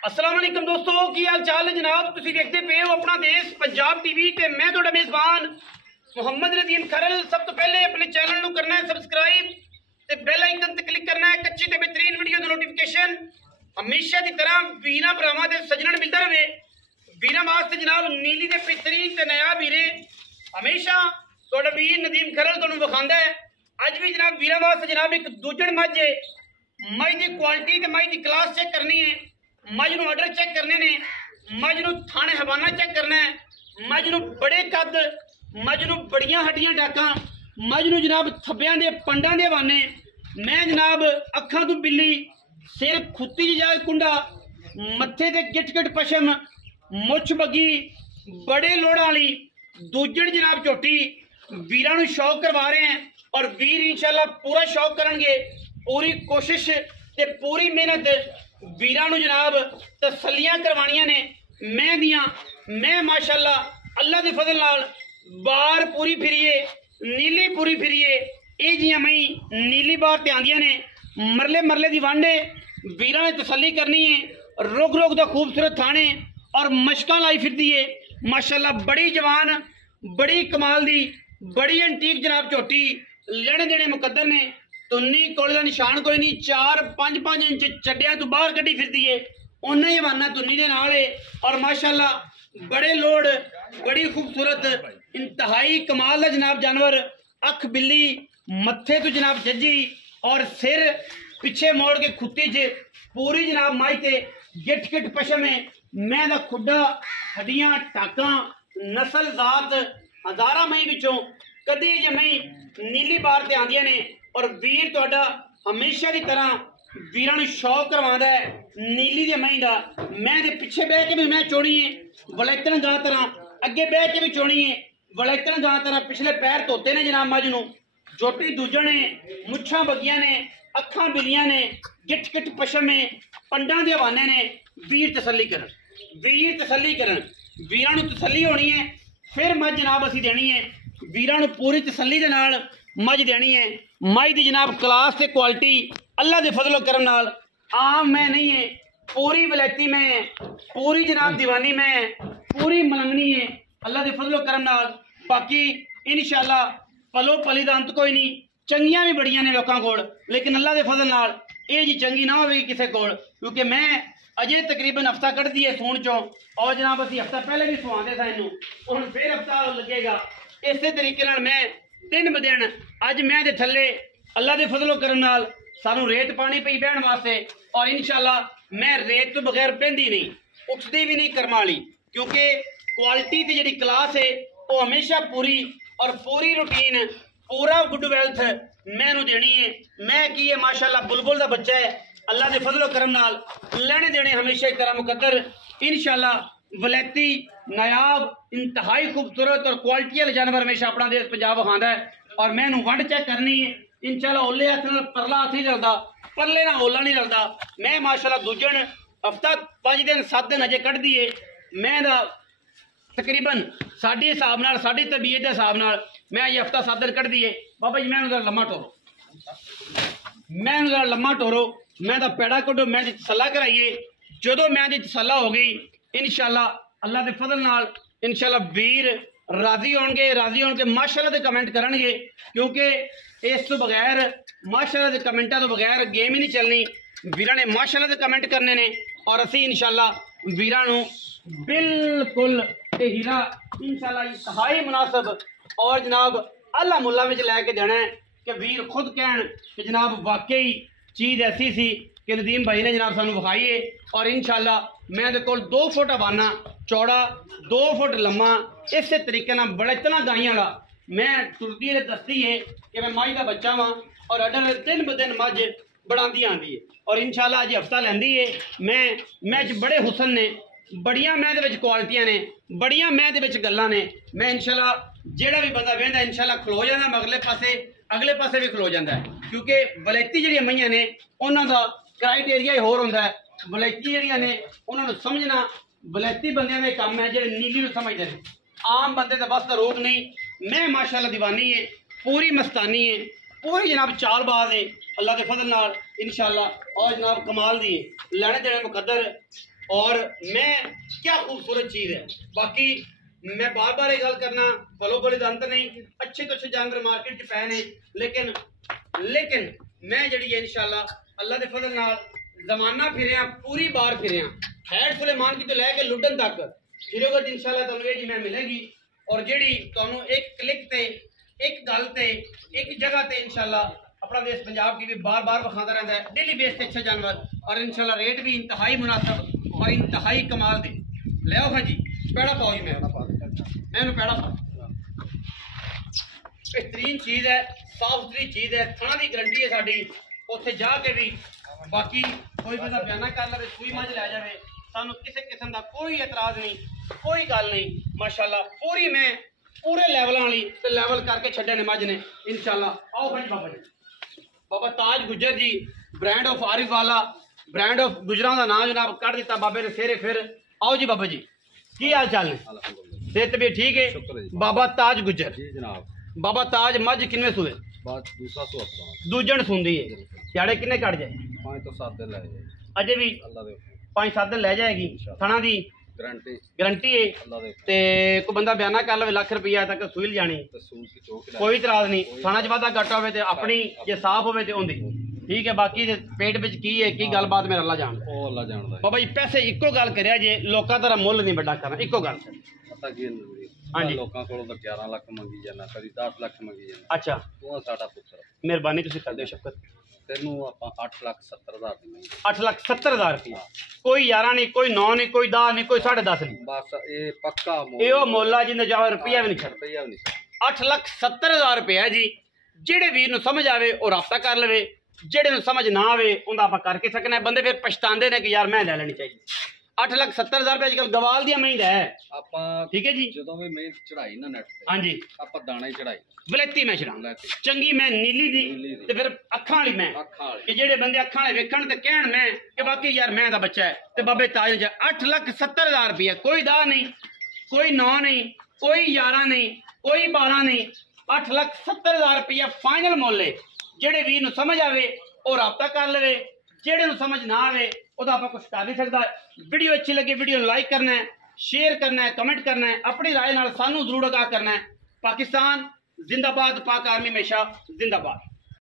अस्सलाम वालेकुम दोस्तों, की हाल चाल है जनाब। तुसीं देखते पे हो अपना देश पंजाब टीवी ते मैं तुहाडा मेज़बान मुहम्मद नदीम खरल। सब तो पहले अपने चैनल नूं करना है सबसक्राइब ते बेल आइकन ते क्लिक करना है कच्ची ते बेहतरीन वीडियो दी नोटिफिकेशन हमेशा की तरह वीरां भरावां ते सज्जणां मिलदा रहे। वीरां वास्ते जनाब नीली दे बेहतरीन ते नायाब हीरे हमेशा तुहाडा वीर नदीम खरल तुहानूं विखांदा है। अज भी जनाब वीरां वास्ते जनाब एक दूजण मझ है। मझ की क्वालिटी ते मझ की क्लास चेक करनी है, मझ नूं आर्डर चेक करने ने, मझ नूं थाने हवाना चेक करना है, मझ नूं बड़े कद, मझ नूं बड़ियां हड्डियां डाकां, मझ नूं जनाब थब्बियां दे पंडां दे हवाने। मैं जनाब अखां तों बिल्ली, सिर खुत्ती जाए कुंडा, मत्थे ते गिट गिट पशम, मुछ बगी, बड़े लोड़ा वाली दूजण जनाब झोटी वीरां नूं शौक करवा रहे हैं। और वीर इंशाअल्लाह पूरा शौक करनगे, पूरी कोशिश ते पूरी मेहनत वीरां नूं जनाब तसल्लियां करवानियां ने। मैं माशाअल्लाह अल्लाह दे फजल नाल बार पूरी फिरिए, नीली पूरी फिरिए, ये जियां मई नीली बार ते आंदियां ने। मरले मरले दी वांडे वीरां ने तसल्ली करनी है। रोग रोग दा खूबसूरत थाने और मशकां लाई फिरदी है माशाअल्लाह। बड़ी जवान, बड़ी कमाल दी, बड़ी एंटीक जनाब झोटी लेने देने मुकद्दर ने। तुन्नी कोले का निशान कोई नहीं, 4-5 इंच चड्डिया तो बाहर कड्डी फिरदी है, उन्ना ही हवाना तुन्नी दे नाल है। और माशाअल्लाह बड़े लोड, बड़ी खूबसूरत, इंतहाई कमाल का जनाब जानवर। अख बिल्ली, मत्थे तो जनाब जज्जी और सिर पिछे मोड़ के खुत्ती च पूरी जनाब माई ते गिट गिट पशम है। मैं दा खुड्डा, हड्डियां, टाकां, नस्ल जात हजारा मई विचों कदी जे मई नीली बार ते आंदियां ने। और वीर तुहाडा हमेशा की तरह वीरां नूं शौक करवांदा है नीली दे मई दा। मैं दे पिछे बह के भी मैं चोणी है वलैतन गां तरह, अगे बह के भी चोणी है वलैतन गां तरह। पिछले पैर धोते ने जनाब मझ नूं, झोटी दूजण ने, मुच्छां बगियां ने, अखां बिलियां ने, गिट गिट पशम है, पंडां दे हवाने ने। वीर तसल्ली करन, वीर तसल्ली करन, वीरां नूं तसल्ली होनी है। फिर मझ जनाब असीं देनी है वीरां नूं पूरी तसल्ली दे नाल मझ देनी है। मझ दी जनाब क्लास ते क्वालिटी अल्लाह दे फजलो करम नाल आम मैं नहीं है, पूरी वलैती में है, पूरी जनाब दीवानी में है, पूरी मलंगनी है अल्लाह दे फजलो करम नाल। बाकी इंशाअल्लाह पलो पली दा अंत कोई नहीं। चंगियां भी बड़ियां ने लोकां कोल, लेकिन अल्लाह दे फजल नाल ये जी चंगी ना होगी किसी कोल। क्योंकि मैं अजे तकरीबन हफ्ता कट दी है सूण चों, और जनाब असीं हफ्ता पहले भी सुहांदे सा इनू, और हुण फिर हफ्ता लगेगा। इस तरीके नाल मैं दिन ब दिन अज मैं दे थल्ले अल्लाह दे फजलो करम नाल सानू रेत पानी पई बहन वास्ते। और इंशाअल्लाह मैं रेत तो बगैर बहंदी नहीं, उठदी भी नहीं कर्म वाली। क्योंकि क्वालिटी की जी क्लास है वो हमेशा पूरी, और पूरी रूटीन, पूरा गुड वेल्थ मैनू देनी है। मैं की है माशाअल्लाह बुलबुल का बच्चा है, अल्लाह के फजलो करम नाल लेने देने हमेशा ही तरह मुकद्दर। इंशाअल्लाह वलैती, नायाब, इंतहाई खूबसूरत और क्वालिटी वाले जानवर हमेशा अपना देश पंजाब विखांदा है। और मैं वंड चेक करनी है इंशाअल्लाह। ओले हथ नाल परला हथ नहीं रलदा, परले नाल ओला नहीं रलदा। मैं माशाअल्लाह दूजण हफ्ता 5 दिन 7 दिन अजे कट दी है। मैं दा तकरीबन साडी हिसाब नाल, साडी तबीयत के हिसाब नाल मैं ये हफ्ता 7 दिन कट दी है। बाबा जी मैं लम्मा टोरो, मैं लम्मा टोरो, मैं पैड़ा कड्डो, मैं तसल्ला कराइए। जो मैं तसल्ला हो गई इंशाअल्लाह अल्लाह के फजल नाल इंशाअल्लाह वीर राजी होंगे, राजी होंगे माशाअल्लाह के कमेंट करनगे। क्योंकि इस तो बगैर माशाअल्लाह के कमेंटा तो बगैर गेम ही नहीं चलनी। वीरां ने माशाअल्लाह के कमेंट करने ने, और असी इंशाअल्लाह वीरां नूं बिल्कुल हीरा इंशाअल्लाह इंतहाई मुनासिब और जनाब अल्लाह मुल्ला में लैके देना है। कि वीर खुद कहन कि जनाब वाकई चीज़ ऐसी सी कि नदीम भाई ने जनाब सानू विखाई है। और इंशाअल्लाह मैं दे कोल 2 फुट हवाना चौड़ा, 2 फुट लम्मा, इस तरीके ना बड़ा इतना गाइयां वाला मैं तुरती है दसती है कि मैं माई का बच्चा वां। और अडर दिन ब दिन मझ बढ़ाती आँदी है। और इंशाअल्लाह अज हफ्ता लैंदी है। मैं बड़े हुसन ने, बड़ियां मैं दे विच क्वालिटियां ने, बड़ियां मैं दे विच गल्लां ने। मैं इंशाअल्लाह जेड़ा भी बंदा वेंदा इंशाअल्लाह खलो जांदा, अगले पासे भी खलो जाता है। क्योंकि वलैती जी मईयां ने उन्हों का क्राइटेरिया ही होर होंदा है। वलैती जी ने उन्होंने समझना, वलैती बंदियां का काम है जो नीली समझते हैं, आम बंदे का बस का रोग नहीं। मैं माशाअल्लाह दीवानी है, पूरी मस्तानी है, पूरी जनाब चालबाज है अल्लाह के फजल नाल इंशाअल्लाह। और जनाब कमाल दी है, लैने देने मुकद्दर और मैं क्या खूबसूरत चीज़ है। बाकी मैं बार बार ये गल करना बोलो बोले अंत नहीं, अच्छे तो अच्छे जानवर मार्केट च पै ने, लेकिन मैं जड़ी है इंशाल्लाह अल्लाह के फजल नाल जमाना फिरिया पूरी बार फिरिया हैड सुलेमान की तो लैके लुडन तक फिरोगे इंशाल्लाह तुहानू ये जी मैं मिलेगी। और जेड़ी तुहानू एक क्लिक ते एक गल ते एक जगह ते इंशाल्लाह अपना देश पंजाब टीवी बार बार विखाता रहता है डेली बेस पे अच्छे जानवर, और इंशाल्लाह रेट भी इंतहाई मुनासिब और इंतहाई कमाल दे। ले आओ जी पैड़ा पाओ जी, मैं पैड़ा पाओ। बेहतरीन चीज़ है, साफ सुथरी चीज़ है, थना की गारंटी है साड़ी। उत्थे जाके भी बाकी कोई बंदा बयाना कर ले सूई मंझ लै जाए, सानू किसी किस्म का कोई एतराज नहीं, कोई गल नहीं। माशाल्लाह पूरी मैं पूरे लैवल वाली ते लैवल करके छड्डे ने मझ ने इंशाल्लाह। आओ भाई बाबा जी, बाबा ताज गुजर जी ब्रांड ऑफ आरिफ वाला, ब्रांड ऑफ गुजरां का नाम जनाब कट दिता बाबे ने सेरे फिर। आओ जी बाबा जी, की हाल चाल ने? सेहत भी ठीक है। बाबा ताज गुजर जी जनाब। बाबा ताज मझ किन्ने सूए? दूसरा दूजन सुंदी है। ध्याड़े किन्ने कट जाए? 5 तो 7 दिन लै जाए अजे भी अल्लाह दे 5-7 दिन लै जाएगी। थना दी गारंटी है अल्लाह दे। ते कोई बंदा बयाना कर ले लाख रुपया तक सूल जानी, सूल की चौक कोई इतराज नहीं। थाना च वादा घट होवे ते अपनी जे साफ होवे ते ओंदी ठीक है। बाकी दे पेट विच की है की गलबात मेरा अल्लाह जानदा, ओ अल्लाह जानदा है। बाबा जी पैसे इक्को गल करया जे लोकां दा मुੱਲ नहीं बड़ा करना, इक्को गल पता की हाँ जी। लोकां कोलों तो 11 लाख मंगी जाना, कभी 10 लाख मंगी जाना। अच्छा तू साडा पुत्र, मेहरबानी तुसीं कर दिओ शफकत। तेनू आपां 8,70,000 दी 8,70,000 रुपया, कोई 11 नहीं, कोई 9 नहीं, कोई 10 नहीं, कोई 10.5 नहीं, बस ये पक्का ये मोला जिन्हें जाओ रुपया भी नहीं छड़। रुपया भी नहीं। 8,70,000 रुपया जी। जेड़े वीर नूं समझ आवे और राबता कर लवे, जेड़े नूं समझ ना आवे उंदा आपां करके सकना है। बंदे फिर पछतांदे ने कि यार मैं ले लेनी चाहिए। 8,70,000 रुपया अजकल गवाल दी महींदा है। आपां ठीक है जी। ਜਦੋਂ ਵੀ ਮੈਂ ਚੜਾਈ ਨਾ ਨੈਟ ਤੇ, हाँ जी ਆਪਾਂ ਦਾਣਾ ਹੀ ਚੜਾਈ वलेती मैं छड़ा चंगी मैं नीली दी ते फिर अखां वाली मैं ਅੱਖਾਂ ਵਾਲੀ। कि जेड़े बंदे अखां वाले वेखण ते कहण मैं कि बाकी यार मैं दा बच्चा है ते बाबे ताज ने 8,70,000 रुपया, कोई 10 नहीं, कोई 9 नहीं, कोई 11 नहीं, कोई 12 नहीं, 8,70,000 रुपया फाइनल मुੱਲ है। जेड़े वीर नूं समझ आवे और राबता कर लवे, जेड़े नूं समझ ना आवे ओदा आपां कुछ कर नहीं सकदा। वीडियो अच्छी लगे वीडियो लाइक करना है, शेयर करना है, कमेंट करना है, अपनी राय नाल सानू जरूर आगाह करना है। पाकिस्तान जिंदाबाद, पाक आर्मी हमेशा जिंदाबाद।